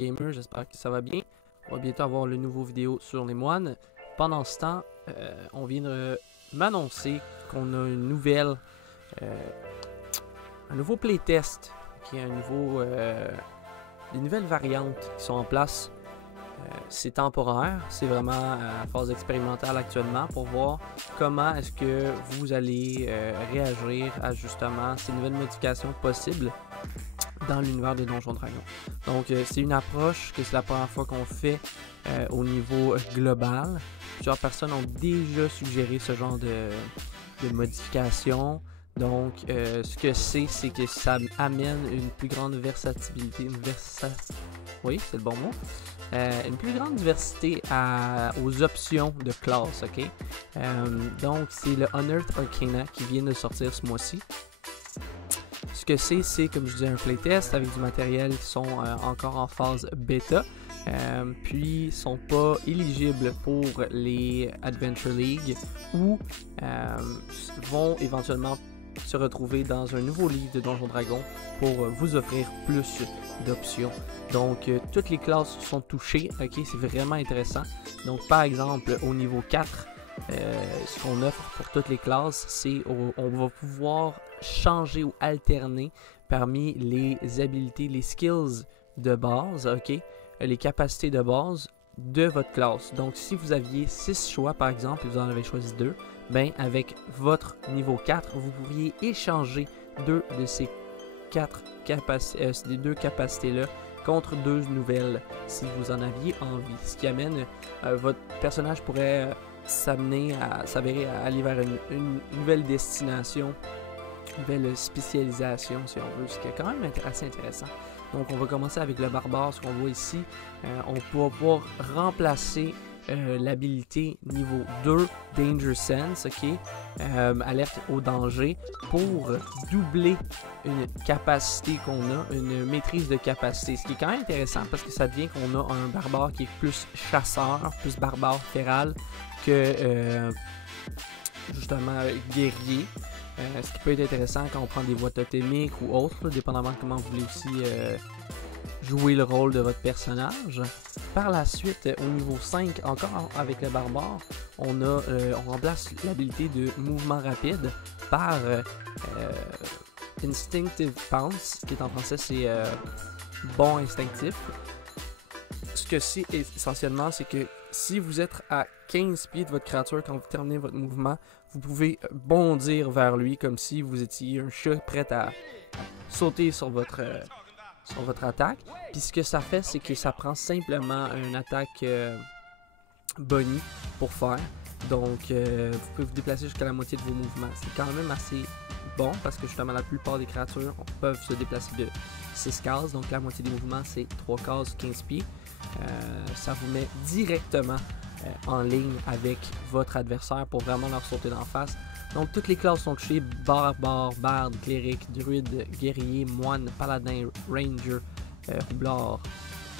Gamer, j'espère que ça va bien. On va bientôt avoir le nouveau vidéo sur les moines. Pendant ce temps, on vient de m'annoncer qu'on a une nouvelle, un nouveau playtest, qui est des nouvelles variantes qui sont en place. C'est temporaire, c'est vraiment à phase expérimentale actuellement pour voir comment est-ce que vous allez réagir à justement ces nouvelles modifications possibles dans l'univers de Donjons Dragons. Donc c'est une approche que c'est la première fois qu'on fait au niveau global. Plusieurs personnes ont déjà suggéré ce genre de modification. Donc ce que c'est que ça amène une plus grande versatilité, oui, c'est le bon mot. Une plus grande diversité aux options de classe, ok? Donc, c'est le Unearthed Arcana qui vient de sortir ce mois-ci. Ce que c'est comme je disais, un playtest avec du matériel qui sont encore en phase bêta, puis sont pas éligibles pour les Adventure League ou vont éventuellement se retrouver dans un nouveau livre de Donjons Dragons pour vous offrir plus d'options. Donc, toutes les classes sont touchées, ok, c'est vraiment intéressant. Donc, par exemple, au niveau 4, ce qu'on offre pour toutes les classes, c'est on va pouvoir changer ou alterner parmi les habilités, les skills de base, ok, les capacités de base de votre classe. Donc, si vous aviez 6 choix, par exemple, et vous en avez choisi 2, ben, avec votre niveau 4, vous pourriez échanger 2 de ces ces deux capacités-là contre 2 nouvelles si vous en aviez envie. Ce qui amène votre personnage pourrait s'avérer à aller vers une nouvelle destination, une nouvelle spécialisation si on veut, ce qui est quand même assez intéressant. Donc on va commencer avec le barbare, ce qu'on voit ici. On va pouvoir remplacer l'habilité niveau 2 Danger Sense, ok, alerte au danger, pour doubler une capacité qu'on a, une maîtrise de capacité, ce qui est quand même intéressant parce que ça devient qu'on a un barbare qui est plus chasseur, plus barbare féral que justement guerrier, ce qui peut être intéressant quand on prend des voies totémiques ou autres, dépendamment de comment vous voulez aussi jouer le rôle de votre personnage. Par la suite, au niveau 5, encore avec le barbare, on remplace l'habilité de mouvement rapide par Instinctive Pounce, qui est en français c'est bon instinctif. Ce que c'est essentiellement, c'est que si vous êtes à 15 pieds de votre créature quand vous terminez votre mouvement, vous pouvez bondir vers lui comme si vous étiez un chat prêt à sauter sur votre attaque. Puis ce que ça fait, c'est que ça prend simplement une attaque bunny pour faire. Donc vous pouvez vous déplacer jusqu'à la moitié de vos mouvements. C'est quand même assez bon parce que justement la plupart des créatures peuvent se déplacer de 6 cases. Donc la moitié des mouvements c'est 3 cases, 15 pieds. Ça vous met directement en ligne avec votre adversaire pour vraiment leur sauter d'en face. Donc toutes les classes sont touchées: barbare, barde, cléric, druide, guerrier, moine, paladin, ranger, roublard,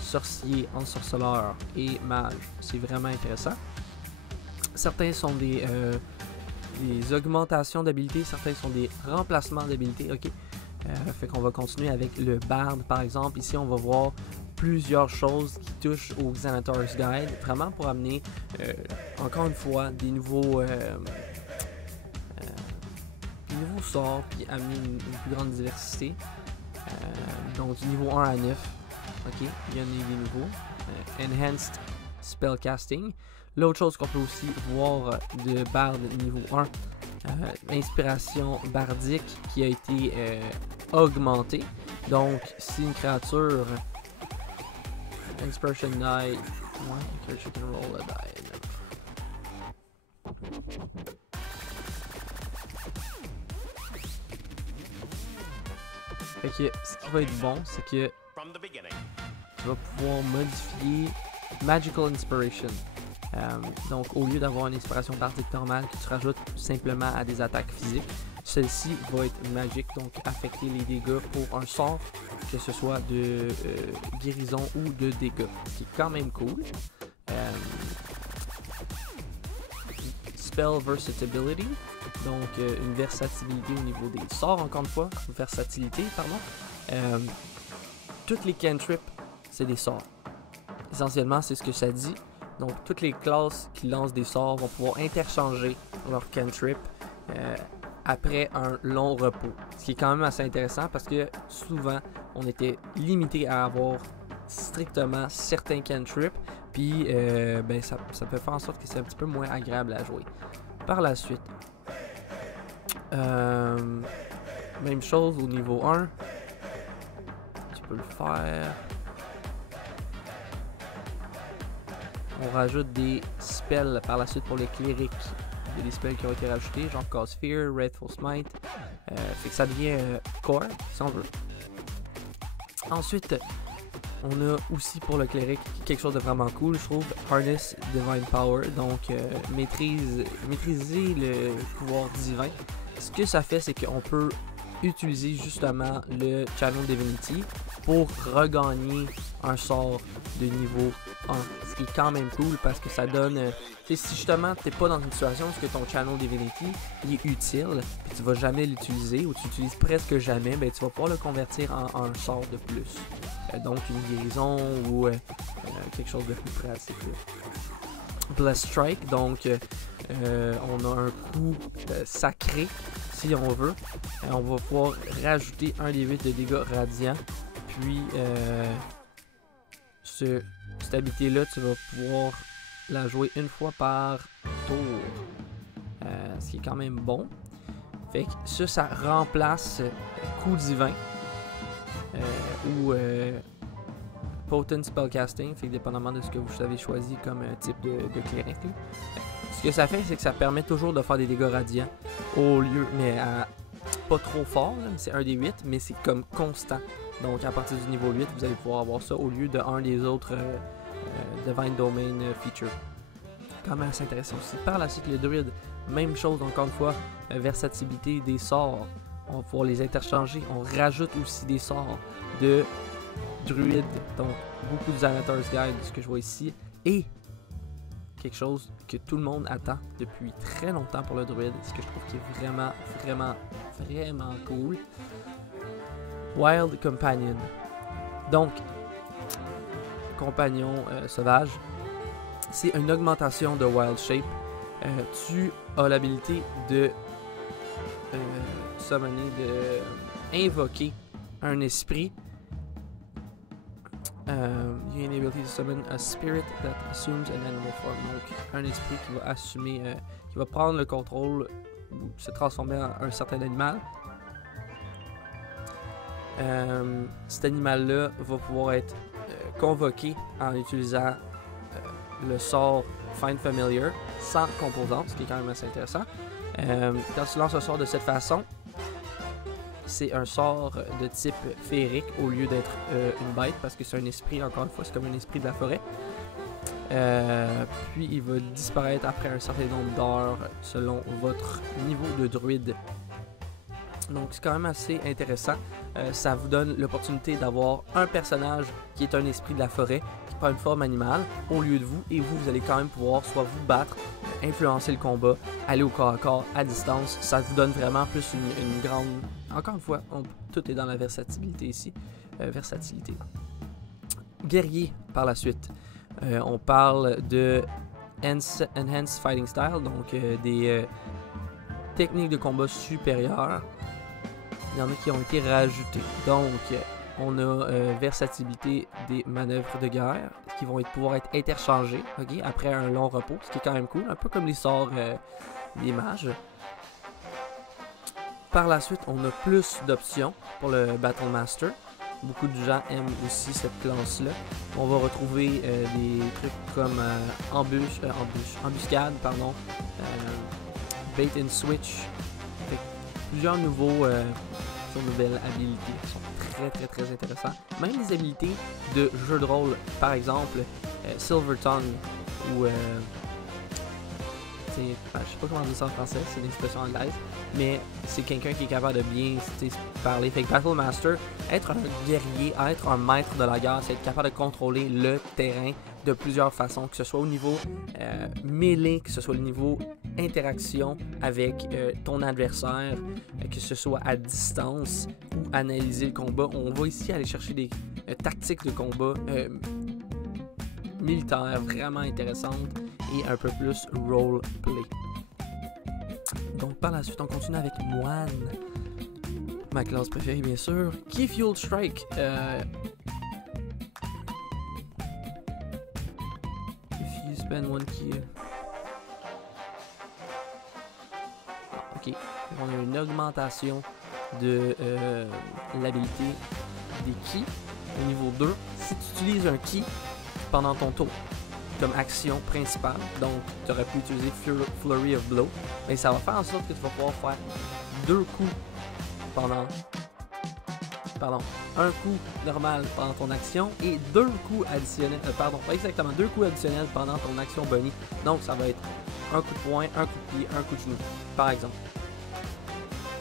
sorcier, ensorceleur et mage. C'est vraiment intéressant. Certains sont des augmentations d'habilités, certains sont des remplacements d'habilités. Ok, fait qu'on va continuer avec le barde par exemple. Ici on va voir plusieurs choses qui touchent au Xanatar's Guide, vraiment pour amener encore une fois des nouveaux sorts, puis amener une plus grande diversité. Donc du niveau 1 à 9, ok, il y en a des nouveaux. Enhanced Spellcasting. L'autre chose qu'on peut aussi voir de barde niveau 1, inspiration bardique qui a été augmentée. Donc si une créature Inspiration die, ouais, you can roll a die. Fait que ce qui va être bon, c'est que tu vas pouvoir modifier Magical Inspiration. Donc au lieu d'avoir une inspiration bardique normale que tu rajoutes simplement à des attaques physiques, celle-ci va être magique, donc affecter les dégâts pour un sort, que ce soit de guérison ou de dégâts, qui est quand même cool. Spell Versatility, donc une versatilité au niveau des sorts, encore une fois, versatilité, pardon. Toutes les cantrips c'est des sorts. Essentiellement, c'est ce que ça dit. Donc, toutes les classes qui lancent des sorts vont pouvoir interchanger leur cantrip après un long repos. Ce qui est quand même assez intéressant parce que souvent, on était limité à avoir strictement certains cantrips. Puis, ben, ça peut faire en sorte que c'est un petit peu moins agréable à jouer. Par la suite, même chose au niveau 1. Tu peux le faire. On rajoute des spells par la suite pour les clérics. Il y a des spells qui ont été rajoutés, genre Cause Fear, Wrathful Smite. Fait que ça devient core, si on veut. Ensuite, on a aussi pour le cléric quelque chose de vraiment cool, je trouve, Harness Divine Power. Donc, maîtriser le pouvoir divin. Ce que ça fait, c'est qu'on peut utiliser justement le Channel Divinity pour regagner un sort de niveau 1. Ce qui est quand même cool parce que ça donne... si justement t'es pas dans une situation où ton Channel Divinity il est utile, puis tu vas jamais l'utiliser ou tu l'utilises presque jamais, ben tu vas pouvoir le convertir en un sort de plus. Donc une guérison ou quelque chose de plus pratique. Bless Strike, donc on a un coup sacré si on veut. On va pouvoir rajouter un des 8 de dégâts radiants. Puis cette habilité-là, tu vas pouvoir la jouer une fois par tour. Ce qui est quand même bon. Fait que ça remplace coup divin ou Potent Spellcasting, fait que dépendamment de ce que vous avez choisi comme type de cléric. Ce que ça fait, c'est que ça permet toujours de faire des dégâts radiants au lieu, mais pas trop fort, là, c'est un des 8, mais c'est comme constant. Donc à partir du niveau 8, vous allez pouvoir avoir ça au lieu de un des autres Divine Domain features. Quand même assez intéressant aussi. Par la suite, le druide, même chose encore une fois, versatilité des sorts. On va pouvoir les interchanger. On rajoute aussi des sorts de druide, donc beaucoup de Xanathor's Guide, ce que je vois ici, et quelque chose que tout le monde attend depuis très longtemps pour le druide, ce que je trouve qui est vraiment cool. Wild Companion. Donc, compagnon sauvage, c'est une augmentation de Wild Shape. Tu as l'habilité de summoner, de invoquer un esprit. You have an ability to summon a spirit that assumes an animal form. Donc, un esprit qui va assumer, qui va prendre le contrôle ou se transformer en un certain animal. Cet animal-là va pouvoir être convoqué en utilisant le sort Find Familiar sans composante, ce qui est quand même assez intéressant. Quand tu lances un sort de cette façon, c'est un sort de type féerique au lieu d'être une bête, parce que c'est un esprit, encore une fois, c'est comme un esprit de la forêt. Puis il va disparaître après un certain nombre d'heures selon votre niveau de druide. Donc c'est quand même assez intéressant. Ça vous donne l'opportunité d'avoir un personnage qui est un esprit de la forêt, qui prend une forme animale au lieu de vous, et vous allez quand même pouvoir soit vous battre, influencer le combat, aller au corps à corps, à distance. Ça vous donne vraiment plus une grande... Encore une fois, tout est dans la versatilité ici. Versatilité. Guerrier par la suite. On parle de Enhanced Fighting Style, donc des techniques de combat supérieures. Il y en a qui ont été rajoutées. Donc, on a versatilité des manœuvres de guerre qui vont pouvoir être interchangées après un long repos, ce qui est quand même cool, un peu comme les sorts des mages. Par la suite, on a plus d'options pour le Battle Master. Beaucoup de gens aiment aussi cette classe-là. On va retrouver des trucs comme embuscade, pardon, bait and switch. Plusieurs nouvelles habilités qui sont très intéressants. Même les habilités de jeu de rôle, par exemple Silver Tongue ou je sais pas comment dire ça en français, c'est une expression anglaise, mais c'est quelqu'un qui est capable de bien parler. Fait que Battle Master, être un guerrier, être un maître de la guerre, c'est être capable de contrôler le terrain de plusieurs façons, que ce soit au niveau mêlée, que ce soit au niveau interaction avec ton adversaire, que ce soit à distance ou analyser le combat. On va ici aller chercher des tactiques de combat militaires vraiment intéressantes et un peu plus roleplay. Donc par la suite, on continue avec Moine, ma classe préférée bien sûr. Key Fuel Strike. If you spend one key. Ok, on a une augmentation de l'habilité des keys au niveau 2. Si tu utilises un key pendant ton tour comme action principale, donc tu aurais pu utiliser Flurry of Blow, mais ça va faire en sorte que tu vas pouvoir faire 2 coups pendant un coup normal pendant ton action et 2 coups additionnels, pas exactement 2 coups additionnels pendant ton action bunny. Donc ça va être un coup de poing, un coup de pied, un coup de genou, par exemple.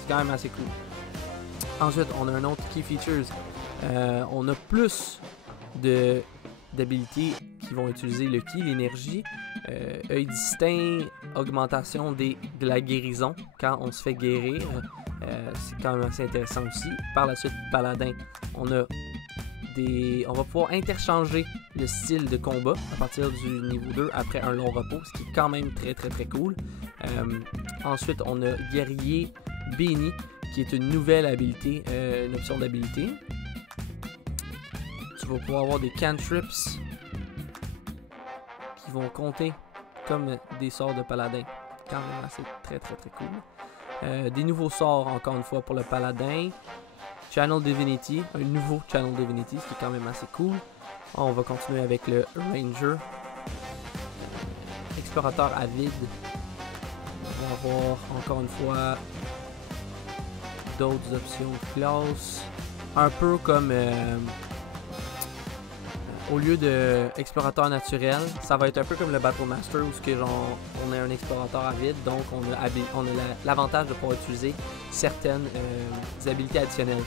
C'est quand même assez cool. Ensuite, on a un autre key features. On a plus d'habilités qui vont utiliser le ki, l'énergie, œil distinct, augmentation de la guérison quand on se fait guérir. C'est quand même assez intéressant aussi. Par la suite, paladin, on va pouvoir interchanger le style de combat à partir du niveau 2 après un long repos, ce qui est quand même très cool. Ensuite, on a guerrier béni, qui est une nouvelle habilité, une option d'habilité. Tu vas pouvoir avoir des cantrips qui vont compter comme des sorts de paladin. Quand même assez très cool. Des nouveaux sorts encore une fois pour le paladin. Channel Divinity, un nouveau Channel Divinity, ce qui est quand même assez cool. On va continuer avec le Ranger. Explorateur avide. On va avoir encore une fois d'autres options de classe. Un peu comme au lieu de explorateur naturel, ça va être un peu comme le Battle Master où on est un explorateur avide, donc on a l'avantage de pouvoir utiliser certaines habilités additionnelles.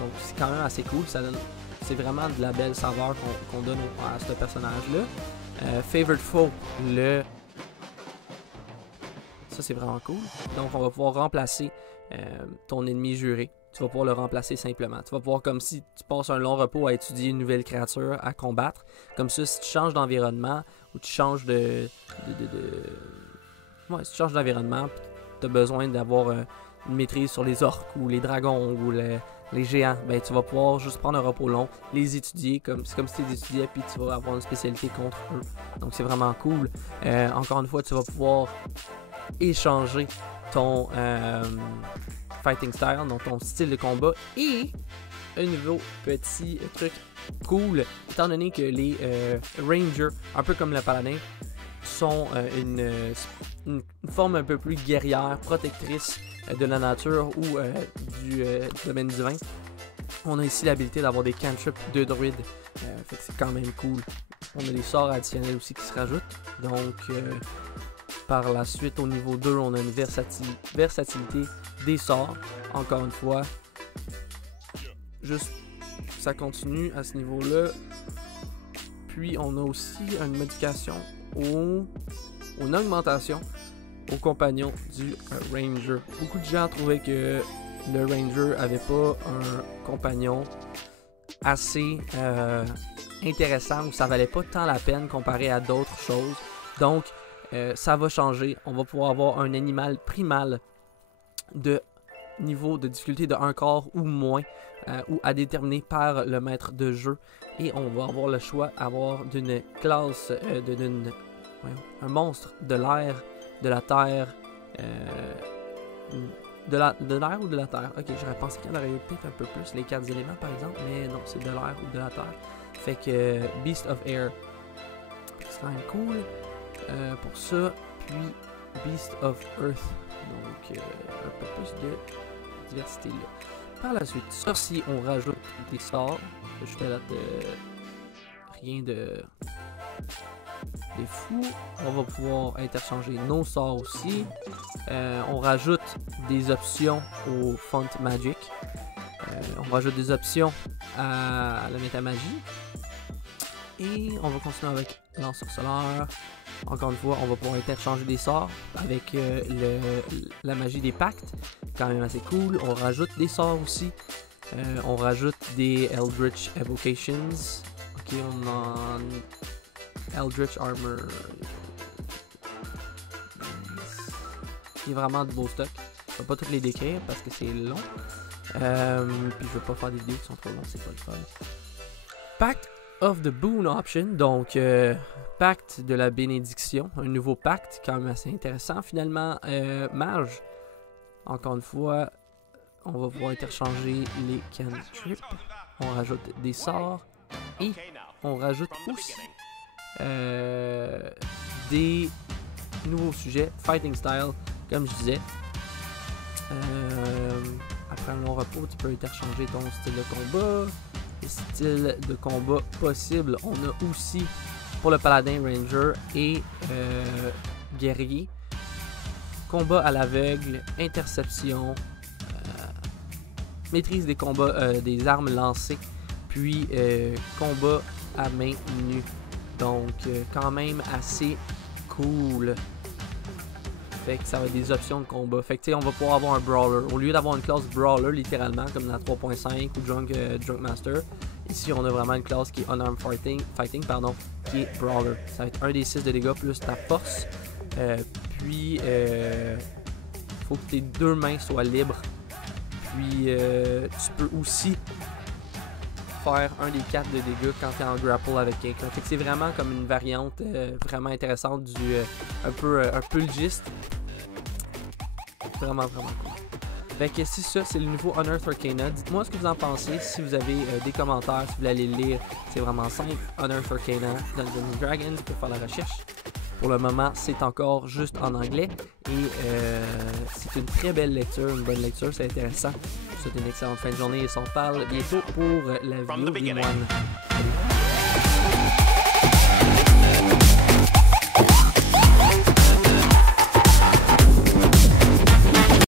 Donc c'est quand même assez cool, c'est vraiment de la belle saveur qu'on donne à ce personnage-là. Favorite Foe, ça c'est vraiment cool. Donc on va pouvoir remplacer ton ennemi juré. Tu vas pouvoir le remplacer simplement. Tu vas pouvoir, comme si tu passes un long repos à étudier une nouvelle créature à combattre. Comme ça, si tu changes d'environnement ou tu changes si tu changes d'environnement, tu as besoin d'avoir une maîtrise sur les orques ou les dragons ou les géants, ben, tu vas pouvoir juste prendre un repos long, les étudier, c'est comme si tu les étudiais, puis tu vas avoir une spécialité contre eux. Donc c'est vraiment cool. Encore une fois, tu vas pouvoir échanger ton fighting style, donc ton style de combat, et un nouveau petit truc cool, étant donné que les Rangers, un peu comme le paladin, sont une forme un peu plus guerrière, protectrice de la nature ou du domaine divin. On a ici l'habilité d'avoir des cantrips de druides, fait que c'est quand même cool. On a des sorts additionnels aussi qui se rajoutent, donc par la suite au niveau 2 on a une versatilité des sorts, encore une fois, juste ça continue à ce niveau là. Puis on a aussi une modification une augmentation aux compagnons du Ranger. Beaucoup de gens trouvaient que le Ranger avait pas un compagnon assez intéressant, ou ça valait pas tant la peine comparé à d'autres choses. Donc ça va changer. On va pouvoir avoir un animal primal de niveau de difficulté de 1 quart ou moins, ou à déterminer par le maître de jeu. Et on va avoir le choix d'une classe, un monstre de l'air, de la terre, de l'air ou de la terre. Ok, j'aurais pensé qu'il y en aurait eu peut-être un peu plus, les 4 éléments par exemple, mais non, c'est de l'air ou de la terre. Fait que Beast of Air, c'est quand même cool pour ça. Puis Beast of Earth, donc un peu plus de diversité là. Par la suite, sorcier, on rajoute des sorts. Juste à date, rien de fou. On va pouvoir interchanger nos sorts aussi. On rajoute des options au Font Magic. On rajoute des options à la métamagie. Et on va continuer avec lanceur solaire. Encore une fois, on va pouvoir interchanger des sorts avec la magie des pactes. Quand même assez cool. On rajoute des sorts aussi. On rajoute des Eldritch Evocations. Ok, on a Eldritch Armor. Il y a vraiment de beaux stocks. Je vais pas toutes les décrire parce que c'est long. Puis je vais pas faire des vidéos qui sont trop longues, c'est pas le fun. Pact of the Boon Option, donc pacte de la bénédiction, un nouveau pacte quand même assez intéressant. Finalement, mage, encore une fois, on va pouvoir interchanger les cantrips, on rajoute des sorts et on rajoute aussi des nouveaux sujets, fighting style, comme je disais. Après un long repos, tu peux interchanger ton style de combat. Les styles de combat possibles, on a aussi pour le paladin, ranger et guerrier. Combat à l'aveugle, interception, maîtrise des combats, des armes lancées, puis combat à main nue. Donc quand même assez cool. Fait que ça va être des options de combat. Fait que tu sais, on va pouvoir avoir un brawler. Au lieu d'avoir une classe brawler littéralement comme dans 3.5 ou Drunk Master, ici on a vraiment une classe qui est unarmed fighting qui est brawler. Ça va être un des 6 de dégâts plus ta force. Puis faut que tes deux mains soient libres. Puis tu peux aussi faire un des 4 de dégâts quand tu es en grapple avec quelqu'un. Fait que c'est vraiment comme une variante vraiment intéressante du un peu le gist. Vraiment cool. Fait que c'est ça, c'est le nouveau Unearthed Arcana. Dites-moi ce que vous en pensez. Si vous avez des commentaires, si vous voulez aller le lire, c'est vraiment simple. Unearthed Arcana, Dungeons & Dragons, vous pouvez faire la recherche. Pour le moment, c'est encore juste en anglais. Et c'est une très belle lecture, une bonne lecture, c'est intéressant. Je vous souhaite une excellente fin de journée et on se reparle bientôt pour la vidéo des moines.